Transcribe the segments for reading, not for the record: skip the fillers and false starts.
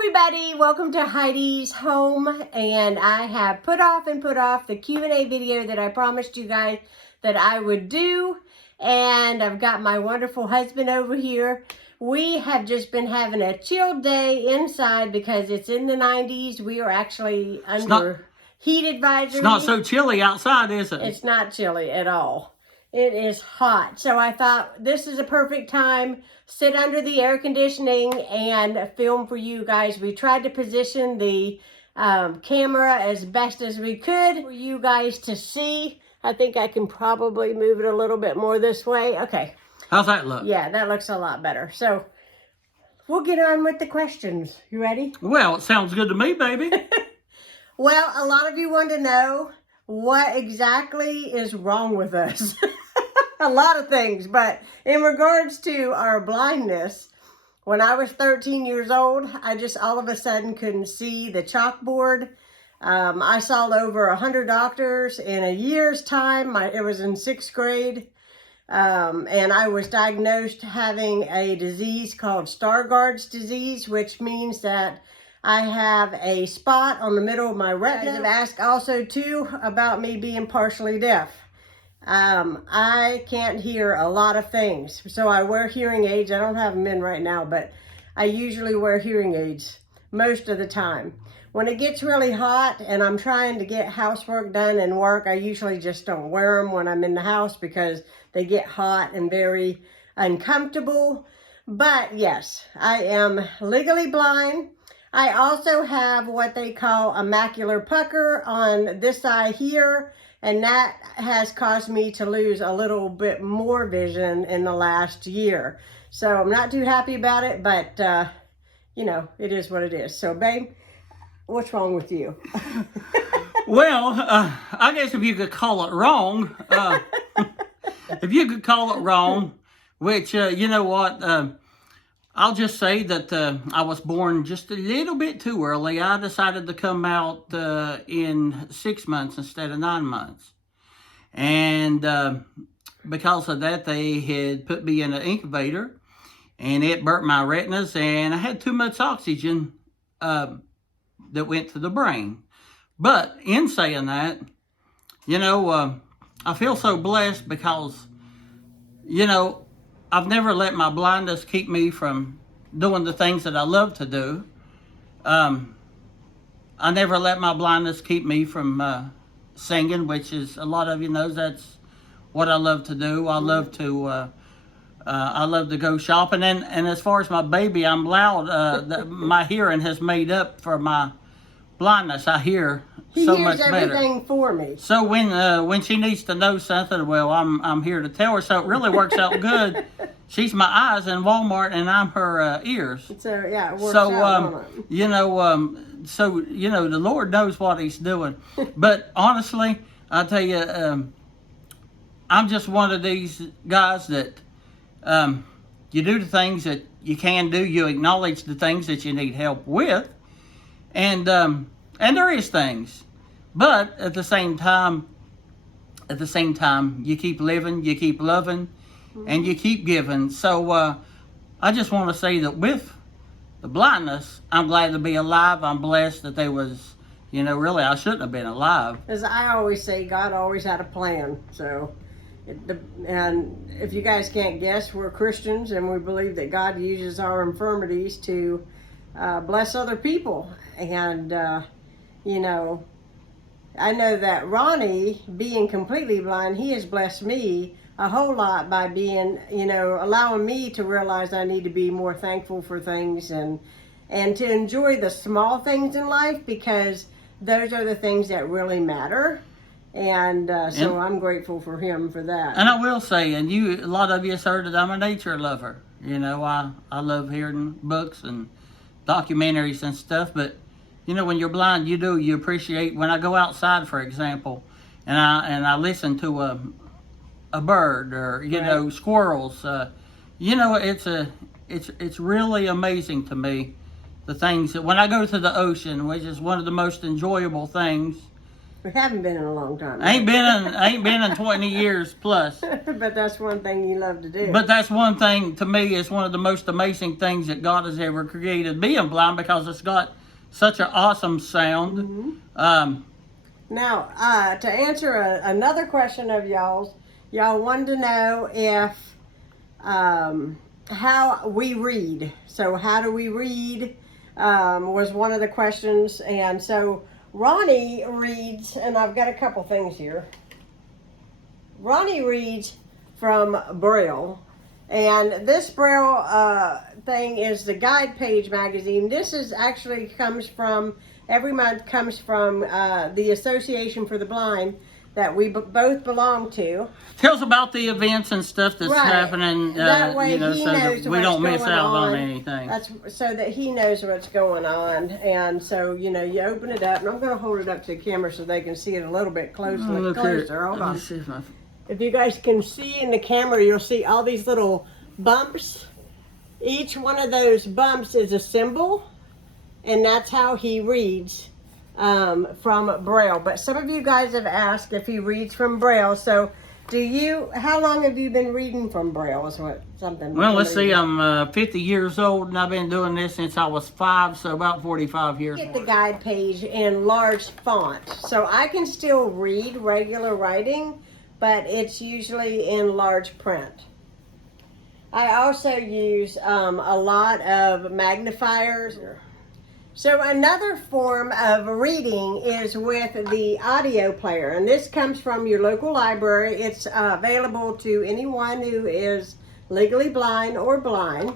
everybody, welcome to Heidi's home, and I have put off the Q&A video that I promised you guys that I would do, and I've got my wonderful husband over here. We have just been having a chill day inside because it's in the 90s. We are actually under heat advisory. It's not so chilly outside, is it? It's not chilly at all. It is hot. So I thought this is a perfect time, sit under the air conditioning and film for you guys. We tried to position the camera as best as we could for you guys to see. I think I can probably move it a little bit more this way. Okay. How's that look? Yeah, that looks a lot better. So we'll get on with the questions. You ready? Well, it sounds good to me, baby. Well, a lot of you want to know what exactly is wrong with us. A lot of things, but in regards to our blindness, when I was 13 years old, I just all of a sudden couldn't see the chalkboard. I saw over 100 doctors in a year's time. It was in 6th grade, and I was diagnosed having a disease called Stargardt's disease, which means that I have a spot on the middle of my retina. I've asked also too about me being partially deaf. I can't hear a lot of things, so I wear hearing aids. I don't have them in right now, but I usually wear hearing aids most of the time. When it gets really hot and I'm trying to get housework done and work, I usually just don't wear them when I'm in the house because they get hot and very uncomfortable. But yes, I am legally blind. I also have what they call a macular pucker on this eye here, and that has caused me to lose a little bit more vision in the last year. So I'm not too happy about it, but you know, it is what it is. So babe, what's wrong with you? Well, I guess if you could call it wrong, which, you know what, I'll just say that I was born just a little bit too early. I decided to come out in 6 months instead of 9 months. And because of that, they had put me in an incubator, and it burnt my retinas, and I had too much oxygen that went to the brain. But in saying that, you know, I feel so blessed because, you know, I've never let my blindness keep me from doing the things that I love to do. I never let my blindness keep me from singing, which is, a lot of you know, that's what I love to do. I love to go shopping, and as far as my baby, I'm loud. My hearing has made up for my blindness. I hear so much better. He hears everything for me. So when she needs to know something, well, I'm here to tell her. So it really works out good. She's my eyes in Walmart, and I'm her ears. So yeah, it works out. You know, so you know, the Lord knows what He's doing. But honestly, I tell you, I'm just one of these guys that you do the things that you can do. You acknowledge the things that you need help with. And there is things, but at the same time, you keep living, you keep loving, and you keep giving. So I just want to say that with the blindness, I'm glad to be alive. I'm blessed that there was, you know, really I shouldn't have been alive. As I always say, God always had a plan. So, and if you guys can't guess, we're Christians, and we believe that God uses our infirmities to bless other people. And you know, I know that Ronnie, being completely blind, he has blessed me a whole lot by being, you know, allowing me to realize I need to be more thankful for things and to enjoy the small things in life, because those are the things that really matter. And so I'm grateful for him for that. And I will say, and a lot of you have heard that I'm a nature lover. You know, I love hearing books and documentaries and stuff, but you know, when you're blind, you appreciate, when I go outside, for example, and I listen to a bird, or you know, squirrels. You know, it's really amazing to me, the things that when I go to the ocean, which is one of the most enjoyable things We haven't been in a long time. Ain't been in 20 years plus. But that's one thing you love to do. But that's one thing, to me, is one of the most amazing things that God has ever created, being blind, because it's got such an awesome sound. Now, to answer another question of y'all wanted to know if how we read. So how do we read was one of the questions. And so Ronnie reads, and I've got a couple things here. Ronnie reads from Braille. And this Braille thing is the Guide Page magazine. This is actually comes from, every month comes from the Association for the Blind that we both belong to. Tells about the events and stuff that's happening, that way he so knows that we don't miss out on on anything. That's so that he knows what's going on. And so, you know, you open it up, and I'm going to hold it up to the camera so they can see it a little bit closer. Hold on. If you guys can see in the camera, you'll see all these little bumps. Each one of those bumps is a symbol, and that's how he reads from Braille. But some of you guys have asked if he reads from Braille. So how long have you been reading from Braille? Is what something? Well, let's see, I'm 50 years old, and I've been doing this since I was 5, so about 45 years. Get the Guide Page in large font. So I can still read regular writing, but it's usually in large print. I also use a lot of magnifiers. So another form of reading is with the audio player, and this comes from your local library. It's available to anyone who is legally blind or blind.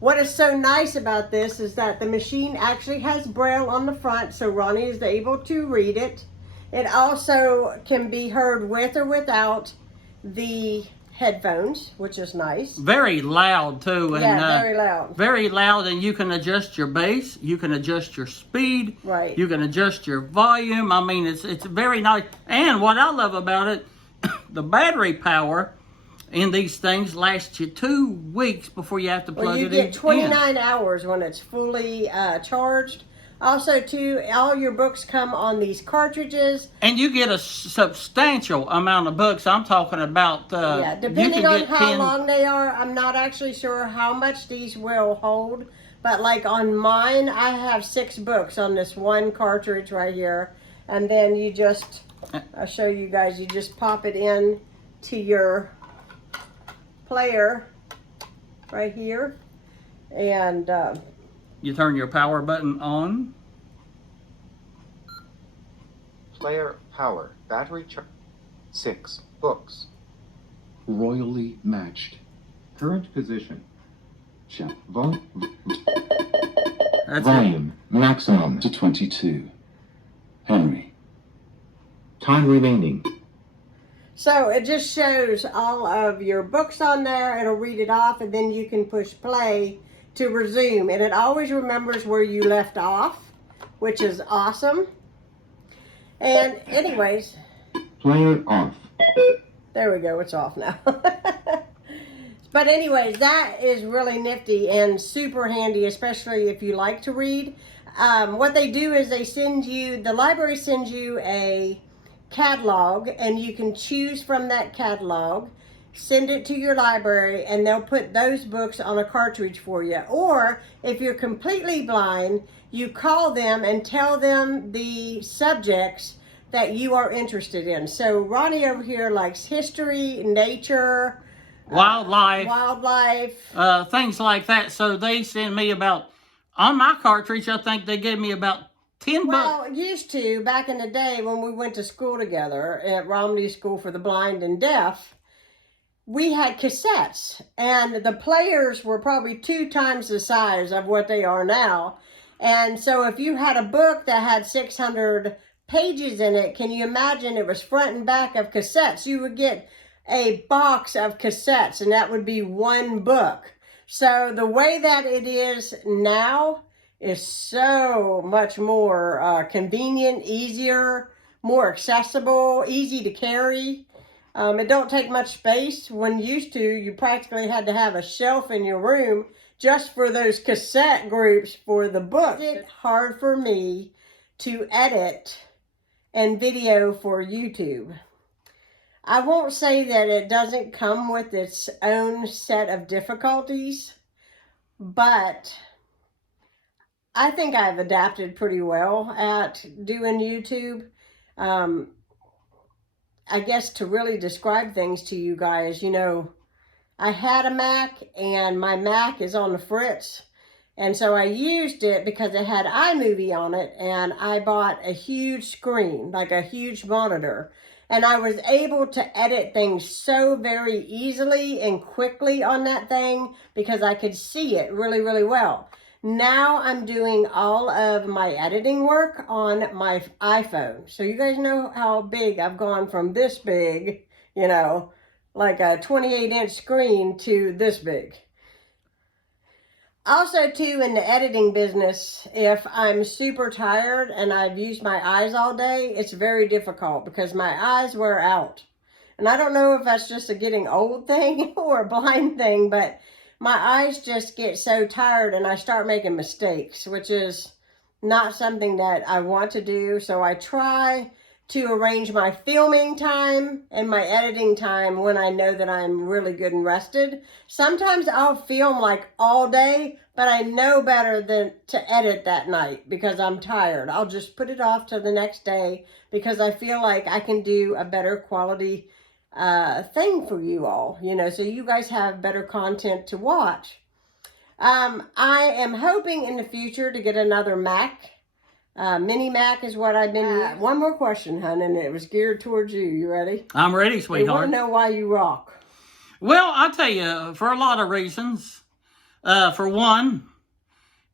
What is so nice about this is that the machine actually has Braille on the front, so Ronnie is able to read it. It also can be heard with or without the headphones, which is nice. Very loud too. And, yeah, very loud. Very loud, and you can adjust your bass, you can adjust your speed, right. You can adjust your volume. I mean, it's very nice. And what I love about it, the battery power in these things lasts you 2 weeks before you have to plug it in. You get 29 hours when it's fully charged. Also, too, all your books come on these cartridges. And you get a substantial amount of books. I'm talking about... yeah, depending on how long they are. I'm not actually sure how much these will hold. But like on mine, I have 6 books on this one cartridge right here. And then you just, I'll show you guys, you just pop it in to your player right here. And... you turn your power button on. Player power. Battery charge. 6 books. Royally matched. Current position. Volume maximum to 22. Henry. Time remaining. So it just shows all of your books on there. It'll read it off, and then you can push play to resume, and it always remembers where you left off, which is awesome. And anyways, player off. There we go, it's off now. But anyways, that is really nifty and super handy, especially if you like to read. What they do is the library sends you a catalog, and you can choose from that catalog, send it to your library, and they'll put those books on a cartridge for you. Or if you're completely blind, you call them and tell them the subjects that you are interested in. So Ronnie over here likes history, nature, wildlife, things like that. So they send me about, on my cartridge, I think they gave me about 10 books. Well, used to, back in the day when we went to school together at Romney School for the Blind and Deaf, we had cassettes, and the players were probably 2 times the size of what they are now. And so if you had a book that had 600 pages in it, can you imagine it was front and back of cassettes? You would get a box of cassettes, and that would be one book. So the way that it is now is so much more convenient, easier, more accessible, easy to carry. It don't take much space. When used to, you practically had to have a shelf in your room just for those cassette groups for the book. It's hard for me to edit and video for YouTube. I won't say that it doesn't come with its own set of difficulties, but I think I've adapted pretty well at doing YouTube. I guess to really describe things to you guys, you know, I had a Mac and my Mac is on the fritz. And so I used it because it had iMovie on it, and I bought a huge screen, like a huge monitor. And I was able to edit things so very easily and quickly on that thing because I could see it really, really well. Now I'm doing all of my editing work on my iPhone. So you guys know how big I've gone from this big, you know, like a 28-inch screen to this big. Also, too, in the editing business, if I'm super tired and I've used my eyes all day, it's very difficult because my eyes wear out. And I don't know if that's just a getting old thing or a blind thing, but my eyes just get so tired and I start making mistakes, which is not something that I want to do. So I try to arrange my filming time and my editing time when I know that I'm really good and rested. Sometimes I'll film like all day, but I know better than to edit that night because I'm tired. I'll just put it off to the next day because I feel like I can do a better quality thing for you all, you know, so you guys have better content to watch. I am hoping in the future to get another Mac. Mini Mac is what I've been... One more question, hon, and it was geared towards you. You ready? I'm ready, You sweetheart. want to know why you rock? Well, I'll tell you, for a lot of reasons. For one,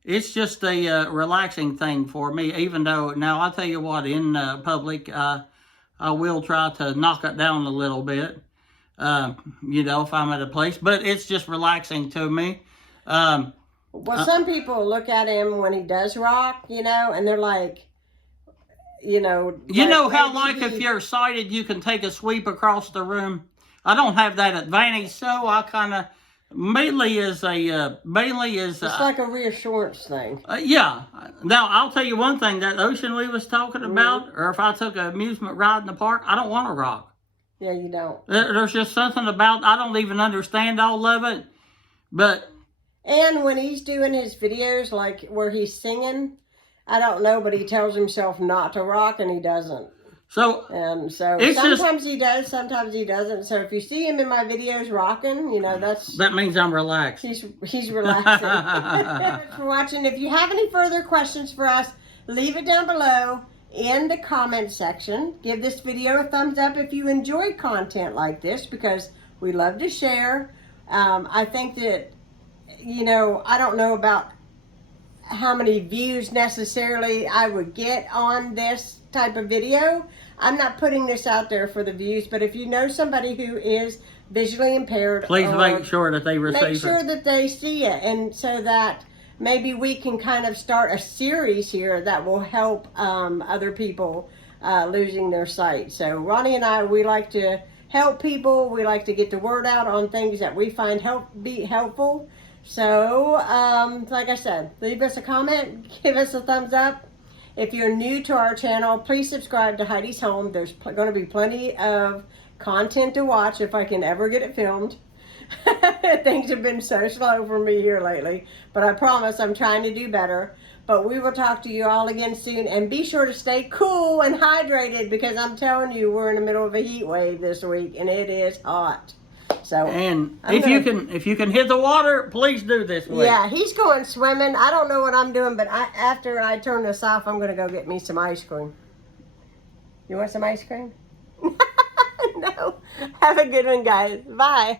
it's just a relaxing thing for me, even though, now I'll tell you what, in public, I will try to knock it down a little bit, you know, if I'm at a place, but it's just relaxing to me. Well, some people look at him when he does rock, you know, and they're like, you know... You know how, maybe like, if you're sighted, you can take a sweep across the room? I don't have that advantage, so I kind of... Mainly is... It's like a reassurance thing. Yeah. Now, I'll tell you one thing. That ocean we was talking about, or if I took an amusement ride in the park, I don't want to rock. Yeah, you don't. There's just something about... I don't even understand all of it, but... And when he's doing his videos, like where he's singing, I don't know, but he tells himself not to rock and he doesn't. So, and so it's sometimes he does, sometimes he doesn't. So if you see him in my videos rocking, you know, that means I'm relaxed. He's relaxing. Thanks for watching. If you have any further questions for us, leave it down below in the comment section. Give this video a thumbs up if you enjoy content like this, because we love to share. I think that, you know, I don't know about how many views necessarily I would get on this type of video. I'm not putting this out there for the views, but if you know somebody who is visually impaired, please make sure that they receive it. Make sure that they see it, and so that maybe we can kind of start a series here that will help other people losing their sight. So Ronnie and I, we like to help people. We like to get the word out on things that we find be helpful. So, like I said, leave us a comment, give us a thumbs up. If you're new to our channel, please subscribe to Heidi's Home. There's going to be plenty of content to watch if I can ever get it filmed. Things have been so slow for me here lately, but I promise I'm trying to do better. But we will talk to you all again soon, and be sure to stay cool and hydrated, because I'm telling you, we're in the middle of a heat wave this week, and it is hot. So, and if you can hit the water, please do this week. Yeah, he's going swimming. I don't know what I'm doing, but after I turn this off, I'm going to go get me some ice cream. You want some ice cream? No. Have a good one, guys. Bye.